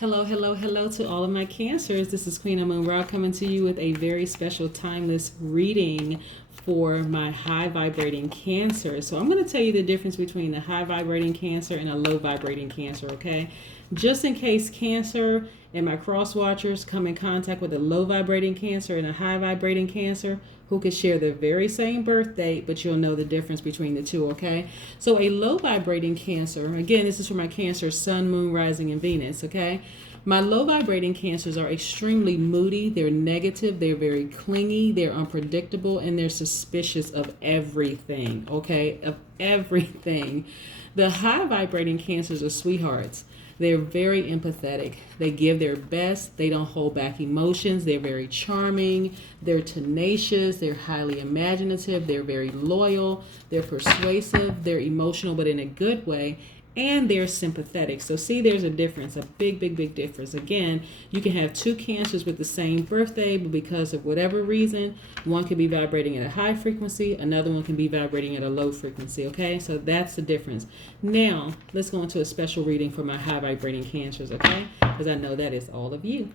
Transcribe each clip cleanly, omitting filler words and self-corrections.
Hello, hello, hello to all of my Cancers. This is Queen Amun Ra coming to you with a very special timeless reading for my high vibrating Cancer. So I'm going to tell you the difference between a high vibrating Cancer and a low vibrating Cancer, okay? Just in case Cancer and my cross watchers come in contact with a low vibrating Cancer and a high vibrating Cancer who could share the very same birth date, but you'll know the difference between the two, okay? So a low vibrating Cancer, again, this is for my Cancer, Sun, Moon, Rising, and Venus, okay? My low vibrating Cancers are extremely moody, they're negative, they're very clingy, they're unpredictable, and they're suspicious of everything, okay? Of everything. The high vibrating Cancers are sweethearts. They're very empathetic. They give their best. They don't hold back emotions. They're very charming. They're tenacious. They're highly imaginative. They're very loyal. They're persuasive. They're emotional, but in a good way. And they're sympathetic. So see, there's a difference, a big, big, big difference. Again, you can have two Cancers with the same birthday, but because of whatever reason, one can be vibrating at a high frequency, another one can be vibrating at a low frequency, okay? So that's the difference. Now, let's go into a special reading for my high vibrating Cancers, okay? Because I know that is all of you.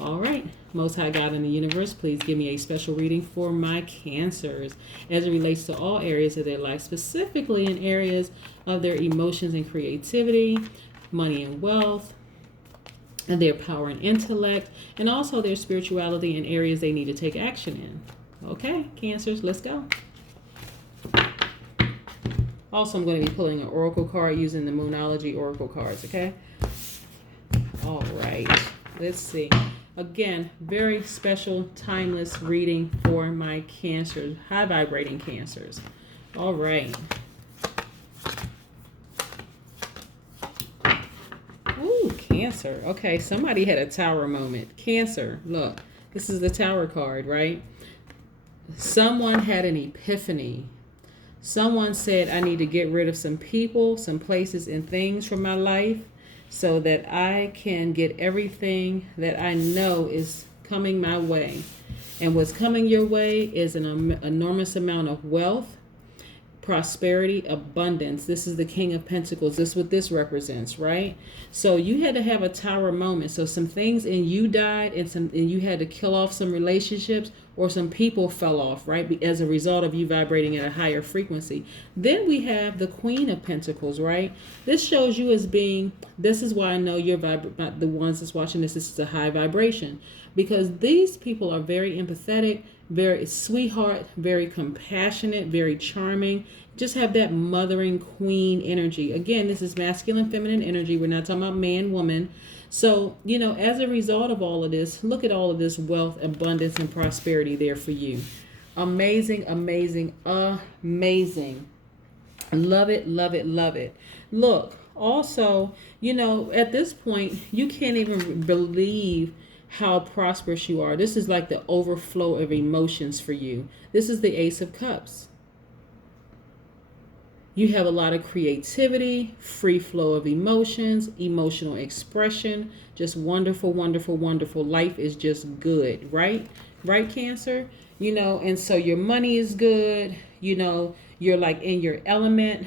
All right, Most High God in the universe, please give me a special reading for my Cancers as it relates to all areas of their life, specifically in areas of their emotions and creativity, money and wealth, and their power and intellect, and also their spirituality in areas they need to take action in. Okay, Cancers, let's go. Also, I'm going to be pulling an oracle card using the Moonology oracle cards, okay? All right, let's see. Again, very special, timeless reading for my Cancers, high vibrating Cancers. All right. Ooh, Cancer. Okay, somebody had a tower moment. Cancer, look, this is the tower card, right? Someone had an epiphany. Someone said, I need to get rid of some people, some places, and things from my life, so that I can get everything that I know is coming my way. And what's coming your way is an enormous amount of wealth, prosperity, abundance. This is the King of Pentacles. This is what this represents, right? So you had to have a tower moment. So some things in you died, and you had to kill off some relationships, or some people fell off, right? As a result of you vibrating at a higher frequency. Then we have the Queen of Pentacles, right? This shows you as being, this is why I know you're the ones that's watching this is a high vibration, because these people are very empathetic, very sweetheart, very compassionate, very charming, just have that mothering queen energy. Again, this is masculine, feminine energy. We're not talking about man, woman. So, you know, as a result of all of this, look at all of this wealth, abundance, and prosperity there for you. Amazing, amazing, amazing. Love it, love it, love it. Look, also, you know, at this point, you can't even believe how prosperous you are. This is like the overflow of emotions for you. This is the Ace of Cups. You have a lot of creativity, free flow of emotions, emotional expression, just wonderful, wonderful, wonderful. Life is just good, right? Right, Cancer? You know, and so your money is good, you know, you're like in your element,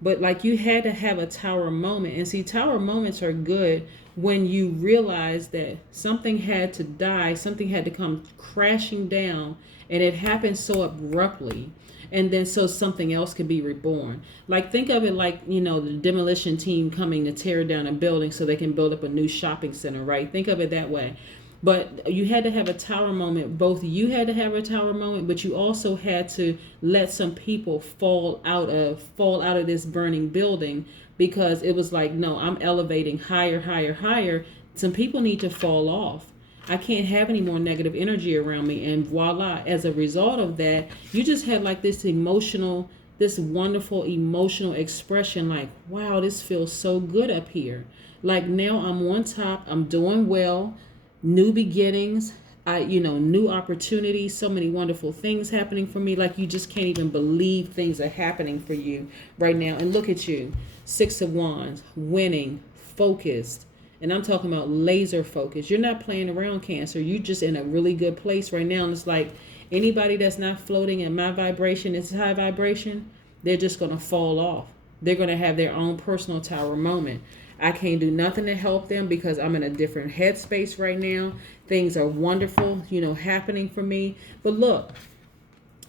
but like you had to have a tower moment. And see, tower moments are good when you realize that something had to die, something had to come crashing down, and it happened so abruptly. And then so something else could be reborn. Like think of it like, you know, the demolition team coming to tear down a building so they can build up a new shopping center, right? Think of it that way. But you had to have a tower moment. Both you had to have a tower moment, but you also had to let some people fall out of this burning building, because it was like, no, I'm elevating higher, higher, higher. Some people need to fall off. I can't have any more negative energy around me. And voila, as a result of that, you just had like this wonderful emotional expression, like, wow, this feels so good up here. Like now I'm on top, I'm doing well, new beginnings, new opportunities, so many wonderful things happening for me. Like you just can't even believe things are happening for you right now. And look at you, 6 of Wands, winning, focused. And I'm talking about laser focus. You're not playing around, Cancer. You're just in a really good place right now. And it's like anybody that's not floating in my vibration, it's high vibration, they're just going to fall off. They're going to have their own personal tower moment. I can't do nothing to help them because I'm in a different headspace right now. Things are wonderful, happening for me. But look,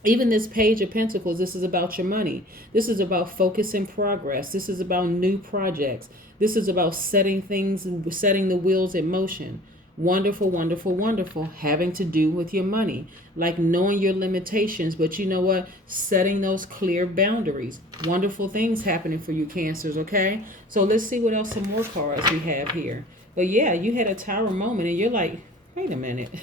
even this Page of Pentacles, this is about your money. This is about focus and progress. This is about new projects. This is about setting the wheels in motion. Wonderful, wonderful, wonderful. Having to do with your money. Like knowing your limitations, but you know what? Setting those clear boundaries. Wonderful things happening for you, Cancers, okay? So let's see what else, some more cards we have here. But yeah, you had a Tower moment and you're like, wait a minute.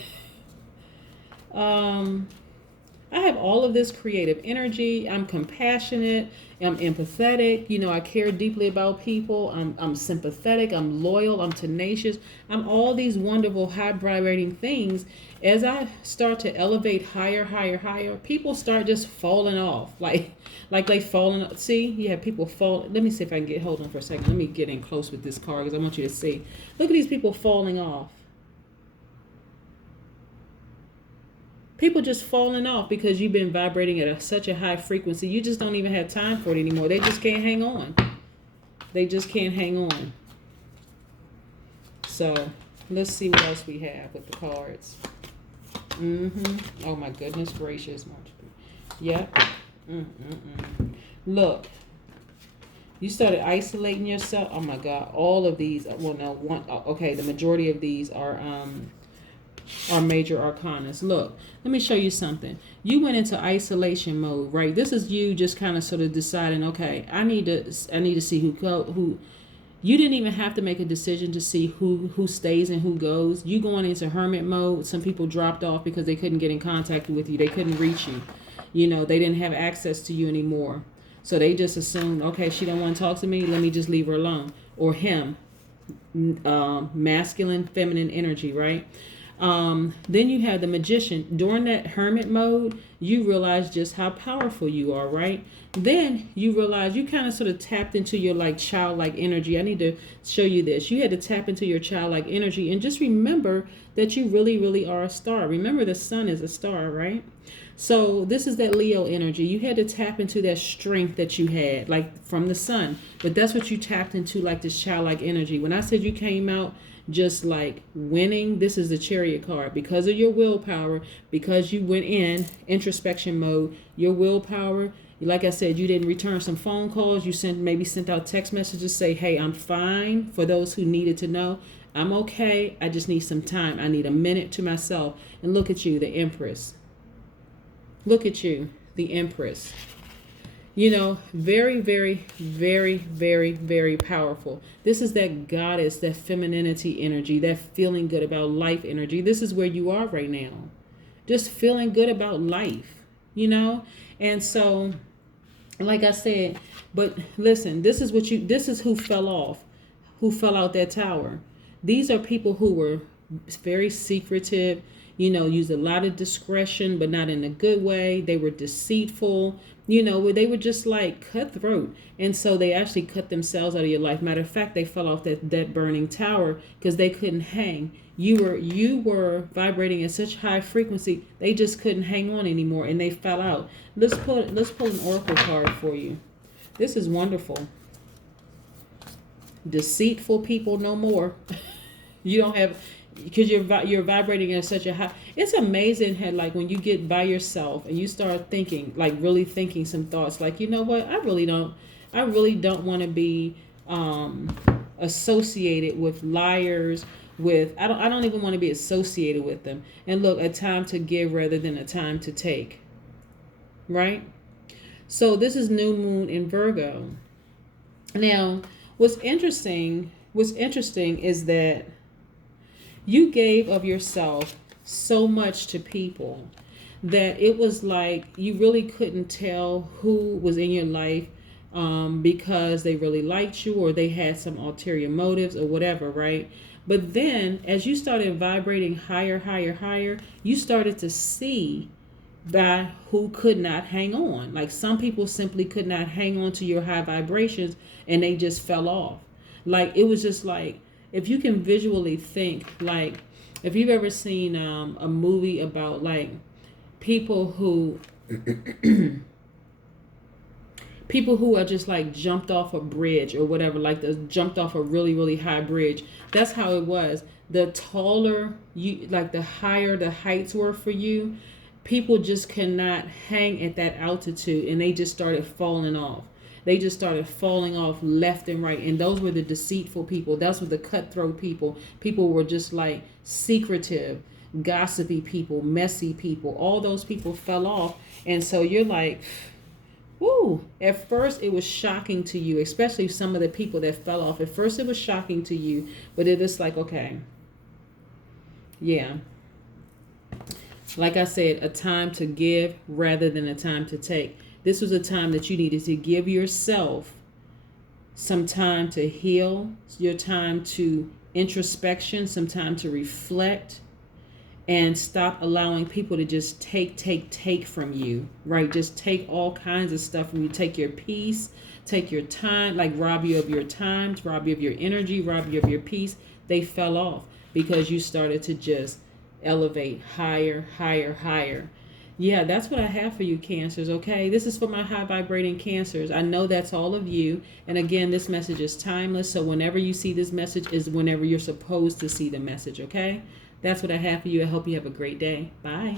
I have all of this creative energy. I'm compassionate. I'm empathetic. I care deeply about people. I'm sympathetic. I'm loyal. I'm tenacious. I'm all these wonderful high vibrating things. As I start to elevate higher, higher, higher, people start just falling off. Like they falling. See, you have people fall. Let me see if I can hold on for a second. Let me get in close with this card because I want you to see. Look at these people falling off. People just falling off because you've been vibrating at such a high frequency. You just don't even have time for it anymore. They just can't hang on. They just can't hang on. So let's see what else we have with the cards. Oh my goodness gracious. Yep. Look. You started isolating yourself. Oh my God. All of these. Well, no. Okay. The majority of these are major arcanas. Look, let me show you something. You went into isolation mode, right? This is you just kind of sort of deciding, okay, I need to see who. You didn't even have to make a decision to see who stays and who goes. You going into hermit mode. Some people dropped off because they couldn't get in contact with you. They couldn't reach you. They didn't have access to you anymore. So they just assumed, okay, she don't want to talk to me. Let me just leave her alone. Or him, masculine, feminine energy, right? Then you have the Magician. During that hermit mode, you realize just how powerful you are, right? Then you realize you kind of sort of tapped into your childlike energy. I need to show you this. You had to tap into your childlike energy and just remember that you really, really are a star. Remember the sun is a star, right? So this is that Leo energy. You had to tap into that strength that you had, from the sun. But that's what you tapped into, this childlike energy. When I said you came out just winning, this is the Chariot card. Because of your willpower, because you went in introspection mode, your willpower, like I said, you didn't return some phone calls. You maybe sent out text messages, say, hey, I'm fine, for those who needed to know. I'm okay. I just need some time. I need a minute to myself. And look at you, the Empress. Look at you, the Empress. Very, very, very, very, very powerful. This is that goddess, that femininity energy, that feeling good about life energy. This is where you are right now. Just feeling good about life, And so, like I said, but listen, this is who fell off, who fell out that tower. These are people who were very secretive, used a lot of discretion, but not in a good way. They were deceitful, they were just cutthroat. And so they actually cut themselves out of your life. Matter of fact, they fell off that burning tower because they couldn't hang. You were vibrating at such high frequency, they just couldn't hang on anymore and they fell out. Let's pull an oracle card for you. This is wonderful. Deceitful people no more. You don't have, because you're vibrating at such a high. It's amazing how when you get by yourself and you start thinking, really thinking some thoughts, you know what, I really don't want to be associated with liars, I don't even want to be associated with them. And look, a time to give rather than a time to take, right? So this is new moon in Virgo. Now what's interesting is that you gave of yourself so much to people that it was you really couldn't tell who was in your life because they really liked you or they had some ulterior motives or whatever, right? But then as you started vibrating higher, higher, higher, you started to see that who could not hang on. Some people simply could not hang on to your high vibrations and they just fell off. It was just if you can visually think, if you've ever seen a movie about people who People who are just like jumped off a bridge or whatever, like the jumped off a really, really high bridge. That's how it was. The taller you, like the higher the heights were for you, people just cannot hang at that altitude, and they just started falling off. They just started falling off left and right. And those were the deceitful people. Those were the cutthroat people. People were just like secretive, gossipy people, messy people. All those people fell off. And so you're like, woo. At first it was shocking to you, especially some of the people that fell off. At first it was shocking to you, but it is like, okay, yeah. Like I said, a time to give rather than a time to take. This was a time that you needed to give yourself some time to heal, your time to introspection, some time to reflect, and stop allowing people to just take from you, right? Just take all kinds of stuff from you. Take your peace, take your time, like rob you of your time, rob you of your energy, rob you of your peace. They fell off because you started to just elevate higher, higher, higher. Yeah, that's what I have for you, Cancers, okay? This is for my high vibrating Cancers. I know that's all of you. And again, this message is timeless. So whenever you see this message is whenever you're supposed to see the message, okay? That's what I have for you. I hope you have a great day. Bye.